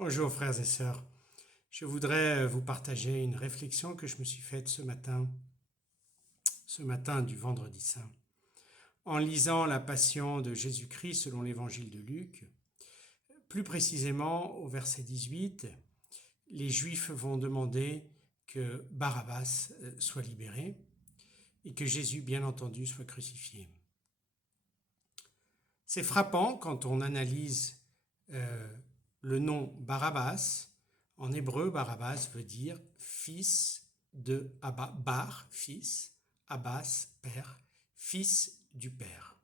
Bonjour frères et sœurs, je voudrais vous partager une réflexion que je me suis faite ce matin du vendredi saint. En lisant la Passion de Jésus-Christ selon l'évangile de Luc, plus précisément au verset 18, les Juifs vont demander que Barabbas soit libéré et que Jésus, bien entendu, soit crucifié. C'est frappant quand on analyse le nom Barabbas. En hébreu, Barabbas veut dire fils de Abba, Bar, fils, Abbas, père, fils du père.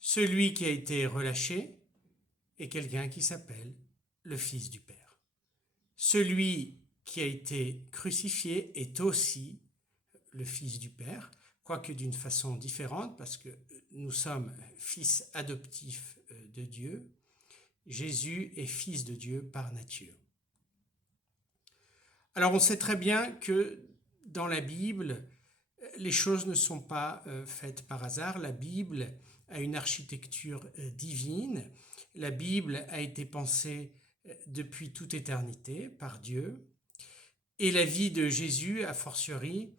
Celui qui a été relâché est quelqu'un qui s'appelle le fils du père. Celui qui a été crucifié est aussi le fils du père, quoique d'une façon différente, parce que nous sommes fils adoptifs de Dieu. Jésus est fils de Dieu par nature. Alors on sait très bien que dans la Bible, les choses ne sont pas faites par hasard. La Bible a une architecture divine. La Bible a été pensée depuis toute éternité par Dieu. Et la vie de Jésus, a fortiori,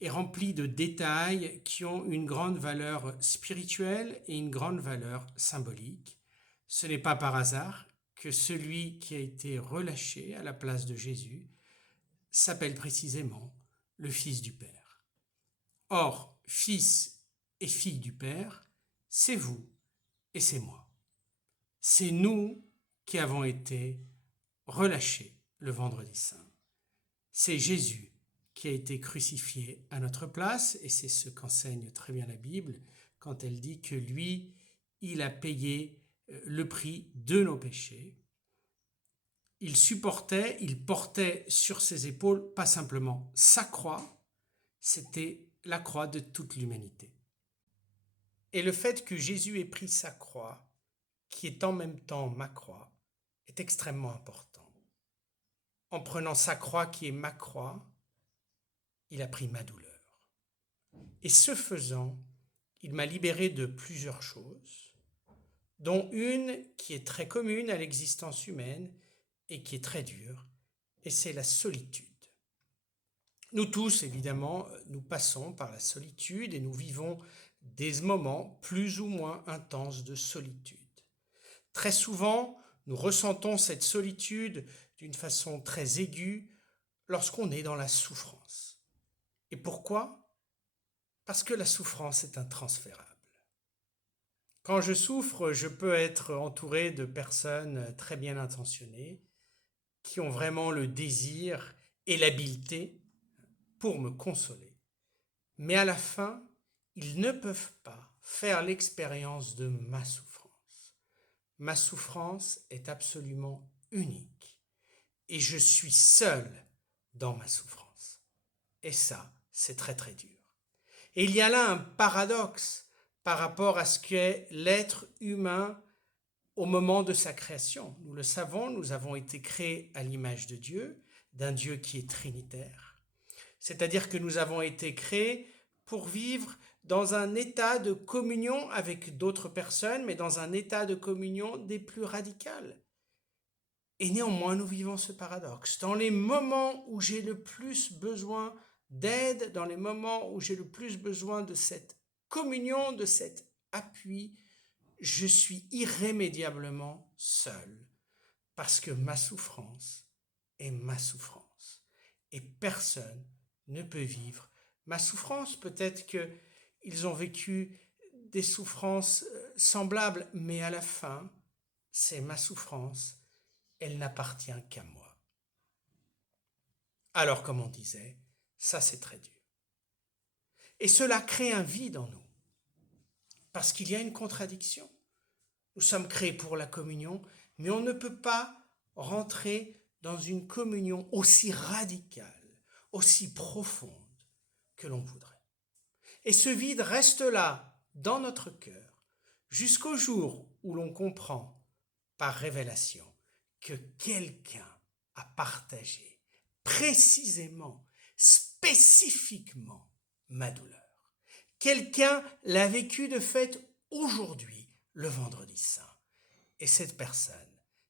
est remplie de détails qui ont une grande valeur spirituelle et une grande valeur symbolique. Ce n'est pas par hasard que celui qui a été relâché à la place de Jésus s'appelle précisément le Fils du Père. Or, fils et fille du Père, c'est vous et c'est moi. C'est nous qui avons été relâchés le vendredi saint. C'est Jésus qui a été crucifié à notre place, et c'est ce qu'enseigne très bien la Bible quand elle dit que lui, il a payé le prix de nos péchés. Il portait sur ses épaules pas simplement sa croix, c'était la croix de toute l'humanité. Et le fait que Jésus ait pris sa croix, qui est en même temps ma croix, est extrêmement important. En prenant sa croix qui est ma croix, il a pris ma douleur. Et ce faisant, il m'a libéré de plusieurs choses, dont une qui est très commune à l'existence humaine et qui est très dure, et c'est la solitude. Nous tous, évidemment, nous passons par la solitude et nous vivons des moments plus ou moins intenses de solitude. Très souvent, nous ressentons cette solitude d'une façon très aiguë lorsqu'on est dans la souffrance. Et pourquoi ? Parce que la souffrance est intransférable. Quand je souffre, je peux être entouré de personnes très bien intentionnées qui ont vraiment le désir et l'habileté pour me consoler. Mais à la fin, ils ne peuvent pas faire l'expérience de ma souffrance. Ma souffrance est absolument unique et je suis seul dans ma souffrance. Et ça, c'est très très dur. Et il y a là un paradoxe par rapport à ce qu'est l'être humain au moment de sa création. Nous le savons, nous avons été créés à l'image de Dieu, d'un Dieu qui est trinitaire. C'est-à-dire que nous avons été créés pour vivre dans un état de communion avec d'autres personnes, mais dans un état de communion des plus radicales. Et néanmoins, nous vivons ce paradoxe. Dans les moments où j'ai le plus besoin d'aide, dans les moments où j'ai le plus besoin de cette communion, de cet appui, je suis irrémédiablement seul, parce que ma souffrance est ma souffrance. Et personne ne peut vivre ma souffrance. Peut-être qu'ils ont vécu des souffrances semblables, mais à la fin, c'est ma souffrance, elle n'appartient qu'à moi. Alors, comme on disait, ça c'est très dur. Et cela crée un vide en nous, parce qu'il y a une contradiction. Nous sommes créés pour la communion, mais on ne peut pas rentrer dans une communion aussi radicale, aussi profonde que l'on voudrait. Et ce vide reste là, dans notre cœur, jusqu'au jour où l'on comprend, par révélation, que quelqu'un a partagé précisément, spécifiquement, ma douleur. Quelqu'un l'a vécu de fait aujourd'hui, le vendredi saint. Et cette personne,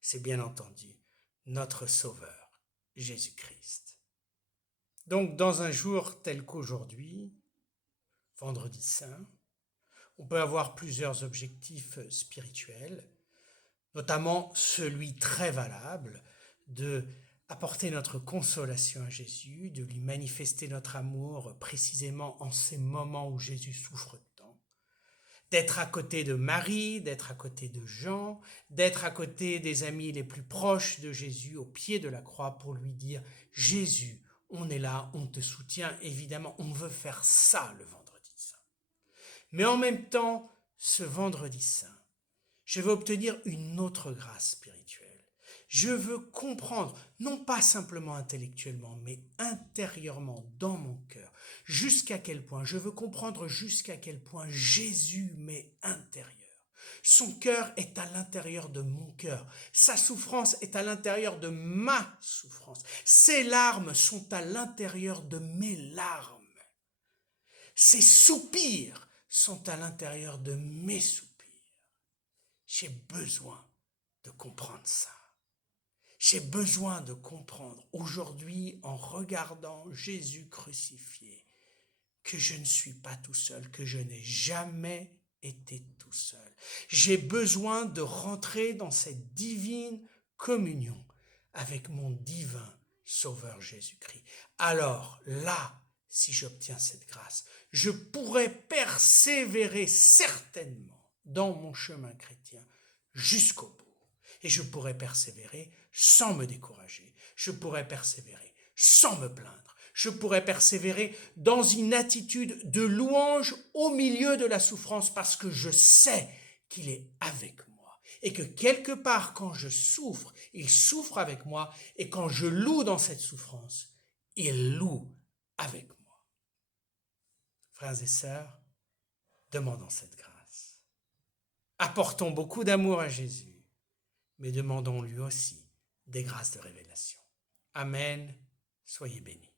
c'est bien entendu notre Sauveur, Jésus-Christ. Donc, dans un jour tel qu'aujourd'hui, vendredi saint, on peut avoir plusieurs objectifs spirituels, notamment celui très valable de apporter notre consolation à Jésus, de lui manifester notre amour précisément en ces moments où Jésus souffre tant, d'être à côté de Marie, d'être à côté de Jean, d'être à côté des amis les plus proches de Jésus au pied de la croix pour lui dire « Jésus, on est là, on te soutient, évidemment, on veut faire ça le vendredi saint. » Mais en même temps, ce vendredi saint, je veux obtenir une autre grâce spirituelle. Je veux comprendre, non pas simplement intellectuellement, mais intérieurement, dans mon cœur, jusqu'à quel point, je veux comprendre jusqu'à quel point Jésus m'est intérieur. Son cœur est à l'intérieur de mon cœur. Sa souffrance est à l'intérieur de ma souffrance. Ses larmes sont à l'intérieur de mes larmes. Ses soupirs sont à l'intérieur de mes soupirs. J'ai besoin de comprendre ça. J'ai besoin de comprendre aujourd'hui, en regardant Jésus crucifié, que je ne suis pas tout seul, que je n'ai jamais été tout seul. J'ai besoin de rentrer dans cette divine communion avec mon divin Sauveur Jésus-Christ. Alors là, si j'obtiens cette grâce, je pourrai persévérer certainement dans mon chemin chrétien jusqu'au bout. Et je pourrai persévérer sans me décourager. Je pourrai persévérer sans me plaindre. Je pourrai persévérer dans une attitude de louange au milieu de la souffrance parce que je sais qu'il est avec moi. Et que quelque part, quand je souffre, il souffre avec moi. Et quand je loue dans cette souffrance, il loue avec moi. Frères et sœurs, demandons cette grâce. Apportons beaucoup d'amour à Jésus, mais demandons lui aussi des grâces de révélation. Amen. Soyez bénis.